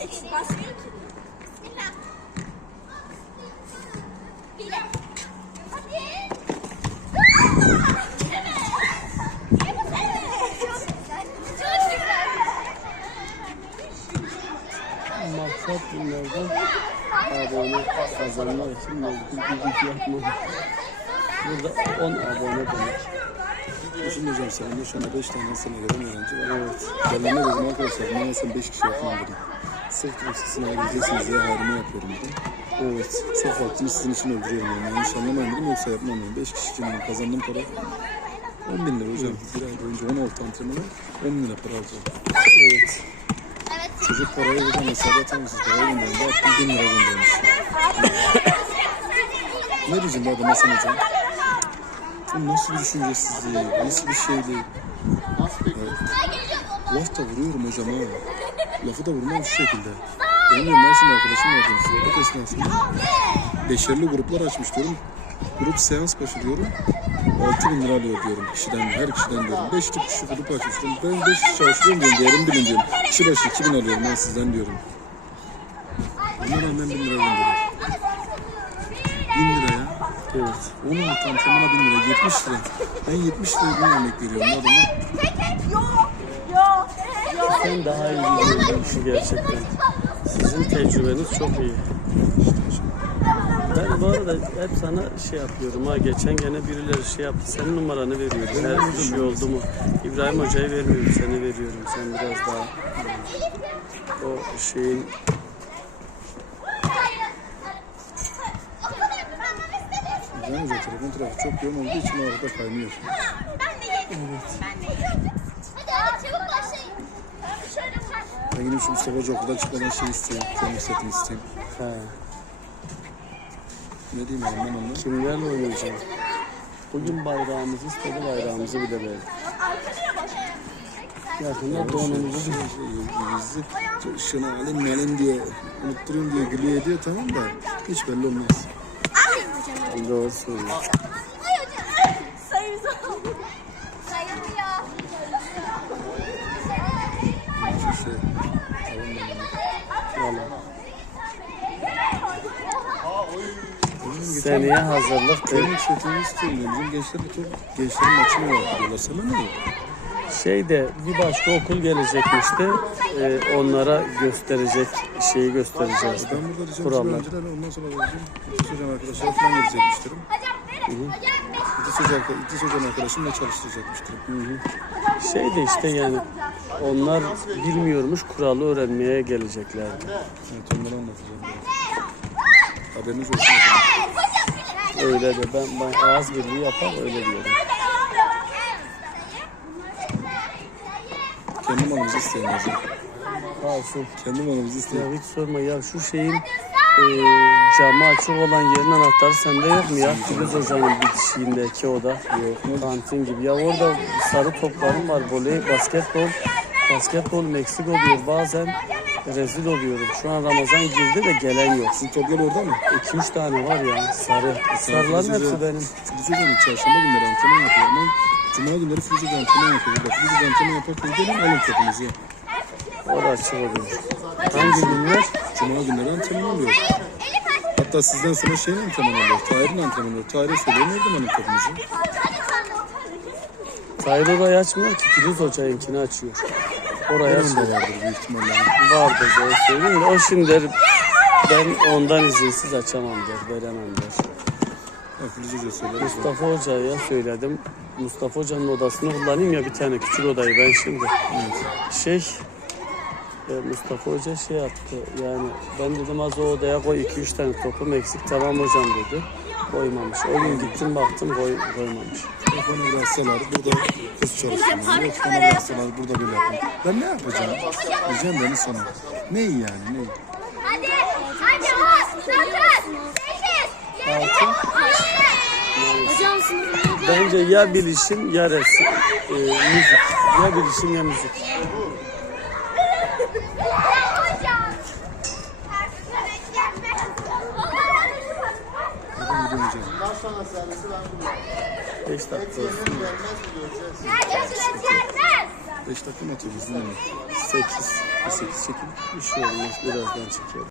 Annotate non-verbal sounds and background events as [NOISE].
Basmıyor ki. Bismillah. Abone kazanmak için mecbur bir. Burada 10 abone demek. Düşün hocam senin de şu anda 5 tane sana gelen öğrenci var. Evet. Yalanlar dedim arkadaşlar. Ben sen 5 kişi yapmam siz sınava gireceksiniz diye hayrımı yapıyorum dedim. Evet. Çok vaktimi sizin için öldürüyorum yani. Yanlış anlamayın dedim yoksa yapmam dedim. 5 kişi için kazandığım para 10 bin lira hocam. Bir ay boyunca 16 antrenmana 10 bin lira para alacağım. Evet. Çocuk parayı hocam hesaba atar mısınız? Parayı gönderdim. Baktım 1000 lira göndermiş. ne diyeceğim bu adama sen hocam? Bu nasıl bir düşüncesizliği, nasıl bir şeydi? Evet. Laf da vuruyorum hocam ha. Lafı da vurmam şu şekilde. Benim üniversitede arkadaşım vardı. Sohbet esnasında. Beşerli gruplar açmış diyorum. Grup seans başı diyorum. 6 bin lira alıyor diyorum kişiden, her kişiden diyorum. 5 tip kişi grup açmış diyorum. Ben 5 kişi çalışıyorum diyorum, değerim bilin diyorum. Kişi başı 2 bin alıyorum ben sizden diyorum. Buna rağmen 1000 lira gönderiyor. 1000 lira ya. Evet. 16 antrenmana 1000 lira, 70 lira. Ben 70 lira bir örnek veriyorum adama. Sen daha iyi biliyorsun gerçekten. Sizin tecrübeniz çok iyi. Ben bu arada hep sana şey yapıyorum ha geçen gene birileri şey yaptı senin numaranı veriyorum. Her bir şey oldu mu? İbrahim Hoca'yı vermiyorum seni veriyorum sen biraz daha o şeyin Ben de telefon trafiği çok yoğun olduğu için arada kaynıyor. Ben yine şu Mustafa Hoca okuldan çıkmadan şey isteyeyim, tenis setini isteyeyim. he, Ne diyeyim yani ben onunla? kimlerle oynayacağım bugün bayrağımızı istedi bayrağımızı bile verdik yakında donumuzu Bizi şunu alayım alayım diye unutturayım diye gülüyor diyor tamam da hiç belli olmaz. doğru söylüyor Şu şey, Valla. Seneye hazırlık değil. benim setimi istiyorum. Bizim gençler çok gençlerin maçını var diyorlar. Sana ne olur? Şey de bir başka okul gelecekmişti. Ee, onlara gösterecek şeyi göstereceğiz. Ben burada diyeceğim Kurallar. öğrencilerle ondan sonra diyeceğim. İdris Hocam arkadaşlar falan gelecekmiştir. İdris Hoca, İdris Hocam arkadaşımla çalıştıracakmıştır. Şey de işte yani onlar bilmiyormuş kuralı öğrenmeye geleceklerdi. Evet onları anlatacağım. Haberiniz olsun o zaman. Öyle de ben, ben ağız birliği yapar öyle diyorum. Kendi malımızı hocam. Olsun. Kendi malımızı. Ya hiç sorma ya şu şeyin e, camı açık olan yerin anahtarı sende yok mu ya? Filiz Hoca'nın bitişiğindeki oda. Yok. Kantin gibi. Ya orada sarı toplarım var. Voley, basketbol. Basketbol eksik oluyor bazen. Rezil oluyorum. Şu an Ramazan girdi de gelen yok. Sizin toplar orada mı? 2-3 tane var ya sarı. Sarıların hepsi benim. Filiz Hocam çarşamba günleri antrenman yapıyor. Ama Cuma günleri Hoca antrenman yapıyor. Burada Hoca antrenman yaparken gelin alın topunuzu. Orada açık oluyor. Hangi günler? Cuma günleri antrenman oluyor. Hatta sizden sonra şeyin antrenman oluyor. Tahir'in antrenmanı oluyor. Tahir'e söyleyin nereden alın topunuzu? Tahir orayı açmıyor ki Filiz Hoca'yınkini açıyor. Oraya da açıyor. vardır büyük ihtimalle. Vardır doğru söyleyeyim de o şimdi der, ben ondan izinsiz açamam der, veremem der. Ha, Filiz Hoca söyler. Mustafa Hoca'ya söyledim. Mustafa Hoca'nın odasını kullanayım ya bir tane küçük odayı ben şimdi. Şey e, Mustafa Hoca şey yaptı yani ben dedim az o odaya koy 2-3 tane topum eksik tamam hocam dedi. Koymamış. O gün gittim baktım koy, koymamış. Telefonu bıraksalar burada kız. Yok bana bıraksalar burada böyle yapın. Ben ne yapacağım? Diyeceğim beni sana. Ne yani ne? Hadi, hadi o, sakın, sekiz, yedi, Hocam sınıfında Bence ya bilişim ya resim, e, müzik. Ya bilişim ya müzik. [LAUGHS] Hocam. 5 5 dakika olsun. Neredesiniz? Gelmez. 5 dakika mı atıyoruz? Ne? 8. 8 çekim. Bir şey olmaz. Birazdan çekelim.